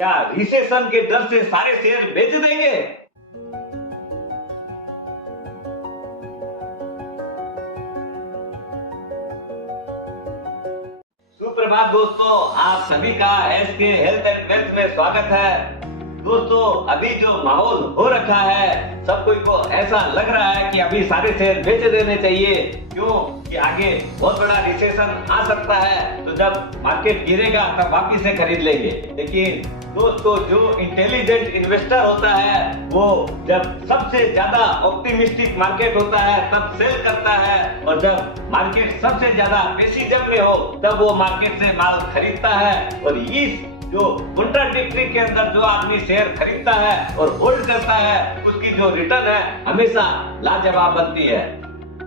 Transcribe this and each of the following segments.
क्या रिसेशन के डर से सारे शेयर बेच देंगे? सुप्रभात दोस्तों, आप सभी का एसके हेल्थ एंड वेल्थ में स्वागत है। दोस्तों, अभी जो माहौल हो रखा है, सब कोई को ऐसा लग रहा है कि अभी सारे शेयर बेच देने चाहिए। क्यों? कि आगे बहुत बड़ा रिसेशन आ सकता है, तो जब मार्केट गिरेगा तब वापिस से खरीद लेंगे। लेकिन दोस्तों, जो इंटेलिजेंट इन्वेस्टर होता है वो जब सबसे ज्यादा ऑप्टिमिस्टिक मार्केट होता है तब सेल करता है, और जब मार्केट सबसे ज्यादा पेसिज्म में हो तब वो मार्केट से माल खरीदता है। और इस जो कॉन्ट्राडिक्टरी के अंदर जो आदमी शेयर खरीदता है और होल्ड करता है, उसकी जो रिटर्न है हमेशा लाजवाब बनती है।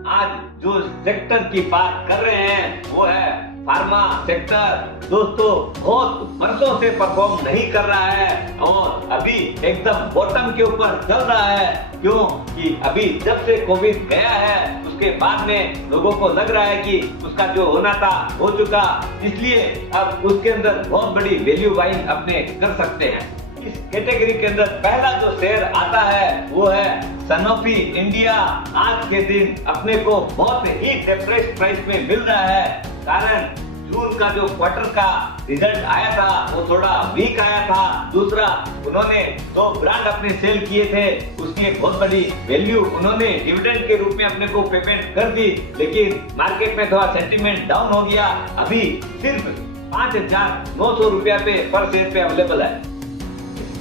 आज जो सेक्टर की बात कर रहे हैं वो है फार्मा सेक्टर। दोस्तों, बहुत वर्षों से परफॉर्म नहीं कर रहा है और अभी एकदम बॉटम के ऊपर चल रहा है। क्यों? कि अभी जब से कोविड गया है उसके बाद में लोगों को लग रहा है कि उसका जो होना था हो चुका, इसलिए अब उसके अंदर बहुत बड़ी वैल्यू बाइंग अपने कर सकते हैं। इस कैटेगरी के अंदर पहला जो शेयर आता है वो है सनोफी इंडिया। आज के दिन अपने को बहुत ही डिप्रेस्ड प्राइस में मिल रहा है, कारण जून का जो क्वार्टर का रिजल्ट आया था वो थोड़ा वीक आया था। दूसरा, उन्होंने 2 ब्रांड अपने सेल किए थे, उसकी एक बहुत बड़ी वैल्यू उन्होंने डिविडेंड के रूप में अपने को पेमेंट कर दी, लेकिन मार्केट में थोड़ा सेंटीमेंट डाउन हो गया। अभी सिर्फ 5,900 रुपया पे पर शेयर पे अवेलेबल है।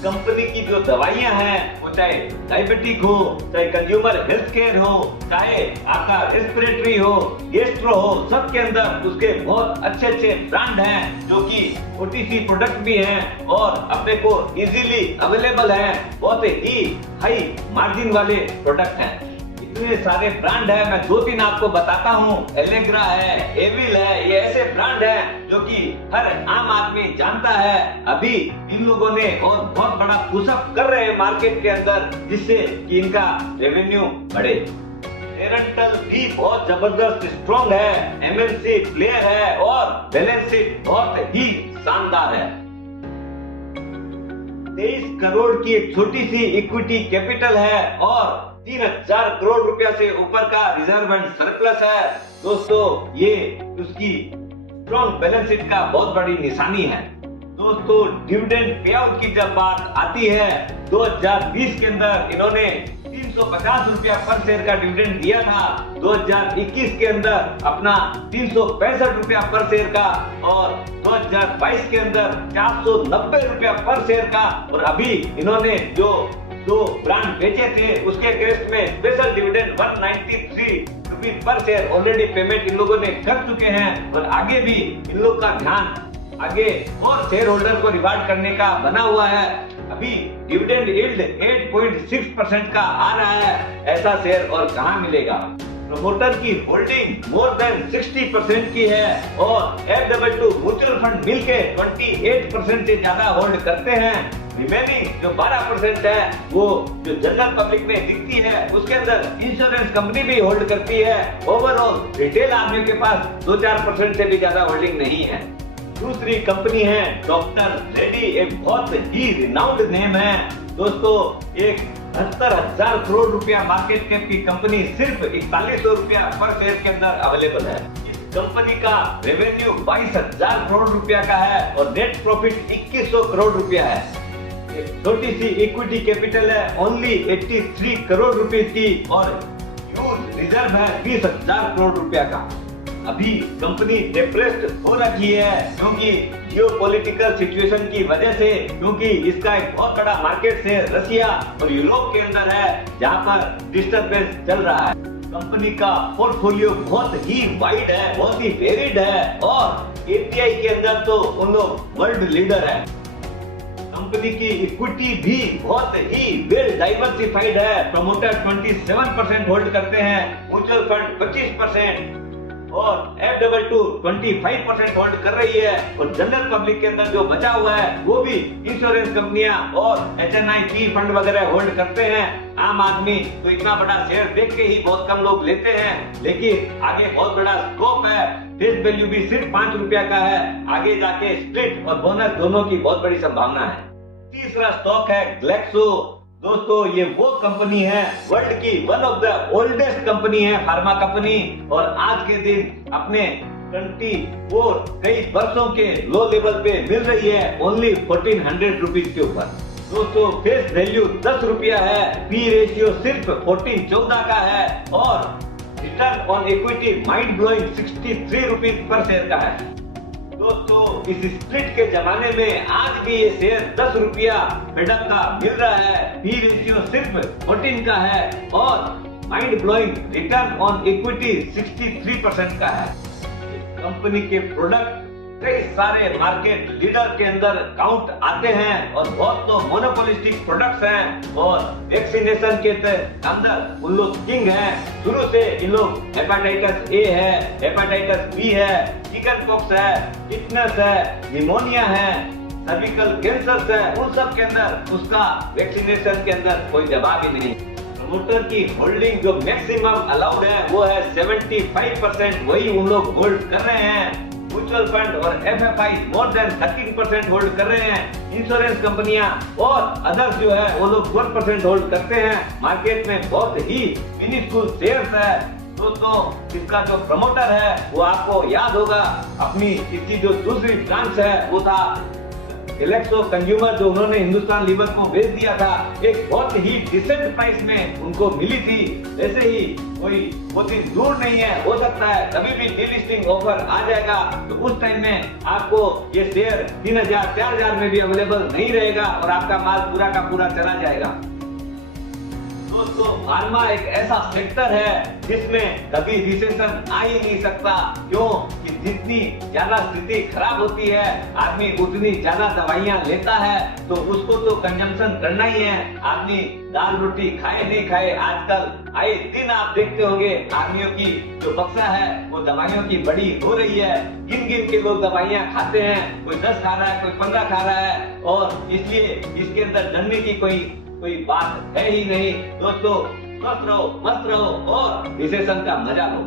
कंपनी की जो दवाइयां हैं, वो चाहे डायबिटिक हो, चाहे कंज्यूमर हेल्थ केयर हो, चाहे आपका रेस्पिरेटरी हो, गेस्ट्रो हो, सबके अंदर उसके बहुत अच्छे अच्छे ब्रांड हैं जो कि ओटीसी प्रोडक्ट भी हैं और अपने को इजीली अवेलेबल हैं। बहुत ही हाई मार्जिन वाले प्रोडक्ट हैं। इतने सारे ब्रांड है, मैं 2-3 आपको बताता हूँ। एलेग्रा है, एविल है, ये ऐसे ब्रांड है जो कि हर आम आदमी जानता है। अभी इन लोगों ने और बहुत बड़ा पुशअप कर रहे हैं मार्केट के अंदर, जिससे कि इनका रेवेन्यू बढ़े। एयरटेल भी बहुत जबरदस्त स्ट्रॉन्ग है, एमएनसी प्लेयर है और बैलेंस शीट बहुत ही शानदार है। 23 करोड़ की एक छोटी सी इक्विटी कैपिटल है और 3,000 करोड़ रुपया से ऊपर का रिजर्व एंड सरप्लस है। दोस्तों, ये उसकी स्ट्रॉन्ग बैलेंस शीट का बहुत बड़ी निशानी है। दोस्तों, डिविडेंड पे आउट की जब बात आती है, 2020 के अंदर इन्होंने 350 रुपया पर शेयर का डिविडेंड दिया था। 2021 के अंदर अपना 365 रुपया पर शेयर का और 2022 के अंदर 490 रुपया पर शेयर का। और अभी इन्होंने जो 2 ब्रांड बेचे थे उसके अगेंस्ट में special dividend 193 rupees per share already payment in लोगों ने कर चुके हैं। और आगे भी इन लोग का ध्यान आगे और शेयर होल्डर को रिवार्ड करने का बना हुआ है। अभी डिविडेंड यील्ड 8.6% का आ रहा है, ऐसा शेयर और कहां मिलेगा। प्रमोटर की होल्डिंग मोर देन 60% की है और F22 म्यूचुअल फंड मिलके 28% से ज्यादा होल्ड करते हैं। रिमेनिंग जो 12% है वो जो जनरल पब्लिक में दिखती है, उसके अंदर इंश्योरेंस कंपनी भी होल्ड करती है। ओवरऑल रिटेल आदमी के पास 2-4% से भी ज्यादा होल्डिंग नहीं है। दूसरी कंपनी है डॉक्टर रेड्डी, एक बहुत ही रिनाउंड नेम है। दोस्तों, एक 78,000 करोड़ रुपया मार्केट कैप की कंपनी सिर्फ 4100 रुपया पर शेयर के अंदर अवेलेबल है। इस कंपनी का रेवेन्यू 22,000 करोड़ रुपया का है और नेट प्रॉफिट 2100 करोड़ रुपया है। एक छोटी सी इक्विटी कैपिटल है ओनली 83 करोड़ रुपए की और ह्यूज रिजर्व है 20,000 करोड़ रुपया का। अभी कंपनी डिप्रेस्ड हो रखी है क्योंकि जियोपॉलिटिकल सिचुएशन की वजह से, क्योंकि इसका एक बहुत बड़ा मार्केट से रसिया और यूरोप के अंदर है जहां पर डिस्टर्बेंस चल रहा है। कंपनी का पोर्टफोलियो बहुत ही वाइड है, बहुत ही वेरिड है और एपीआई के अंदर तो उन लोग वर्ल्ड लीडर है। कंपनी की इक्विटी भी बहुत ही वेल डाइवर्सिफाइड है। प्रमोटर 27% होल्ड करते हैं, म्यूचुअल फंड 25% और F22 25% होल्ड कर रही है। और जनरल पब्लिक के अंदर जो बचा हुआ है वो भी इंश्योरेंस कंपनियां और HNI फंड वगैरह होल्ड करते हैं। आम आदमी तो इतना बड़ा शेयर देख के ही बहुत कम लोग लेते हैं, लेकिन आगे बहुत बड़ा स्कोप है। फेस वैल्यू भी सिर्फ 5 रुपया का है, आगे जाके स्प्लिट और बोनस दोनों की बहुत बड़ी संभावना है। तीसरा स्टॉक है ग्लैक्सो। दोस्तों ये वो कंपनी है, वर्ल्ड की one of the oldest company है, फार्मा कंपनी, और आज के दिन अपने 24 कई वर्षों के लो लेवल पे मिल रही है ओनली 1400 रुपीज के ऊपर। दोस्तों फेस वैल्यू 10 रुपया है, पी रेशियो सिर्फ 14-14 का है, और return on equity mind blowing 63 rupees per share का है। दोस्तों इस स्प्लिट के जमाने में आज भी ये शेयर 10 रुपया फेडअप का मिल रहा है, पी रेशियो सिर्फ 14 का है, और mind blowing return on equity 63% का है। कंपनी के प्रोडक्ट कई सारे मार्केट लीडर के अंदर काउंट आते हैं, और बहुत तो मोनोपोलिस्टिक प्रोडक्ट्स हैं, और वैक्सीनेशन के अंदर उन लोग किंग हैं। शुरू से इन लोग हेपेटाइटिस ए है, हेपेटाइटिस बी है, चिकन पॉक्स है, टिटनस है, निमोनिया है, सर्विकल कैंसर है, उन सब के अंदर उसका वैक्सीनेशन के अंदर कोई जवाब ही नहीं। प्रमोटर की होल्डिंग जो मैक्सिमम अलाउड है वो है 75%, वही उन लोग होल्ड कर रहे हैं। म्यूचुअल फंड और एफएफआई मोर देन 13% होल्ड कर रहे हैं। इंश्योरेंस कंपनियां और अदर्स जो है वो लोग 12% होल्ड करते हैं। मार्केट में बहुत ही मिनिस्कुल शेयर्स है। दोस्तों इसका जो प्रमोटर है वो आपको याद होगा, अपनी इसकी जो दूसरी ब्रांच है वो था ग्लैक्सो कंज्यूमर, जो उन्होंने हिंदुस्तान लीवर को बेच दिया था, एक बहुत ही डिसेंट प्राइस में उनको मिली थी। ऐसे ही कोई बहुत ही दूर नहीं है, हो सकता है कभी भी डीलिस्टिंग ऑफर आ जाएगा, तो उस टाइम में आपको ये शेयर 3000-4000 में भी अवेलेबल नहीं रहेगा और आपका माल पूरा का पूरा चला जाएगा। दोस्तों फार्मा एक ऐसा सेक्टर है जिसमें कभी रिसेशन आ ही नहीं सकता। क्यों कि जितनी ज्यादा स्थिति खराब होती है आदमी उतनी ज्यादा दवाइयां लेता है, तो उसको तो कंजम्पशन करना ही है। आदमी दाल रोटी खाए नहीं खाए, आजकल आए दिन आप देखते होंगे आदमियों की जो बक्सा है वो दवाइयों की बड़ी हो रही है। गिन गिन के लोग दवाइयां खाते हैं, कोई 10 खा रहा है, कोई 15 खा रहा है, और इसलिए इसके अंदर डरने की कोई बात है ही नहीं। दोस्तों स्वस्थ रहो, मस्त रहो और रिसेशन का मजा लो।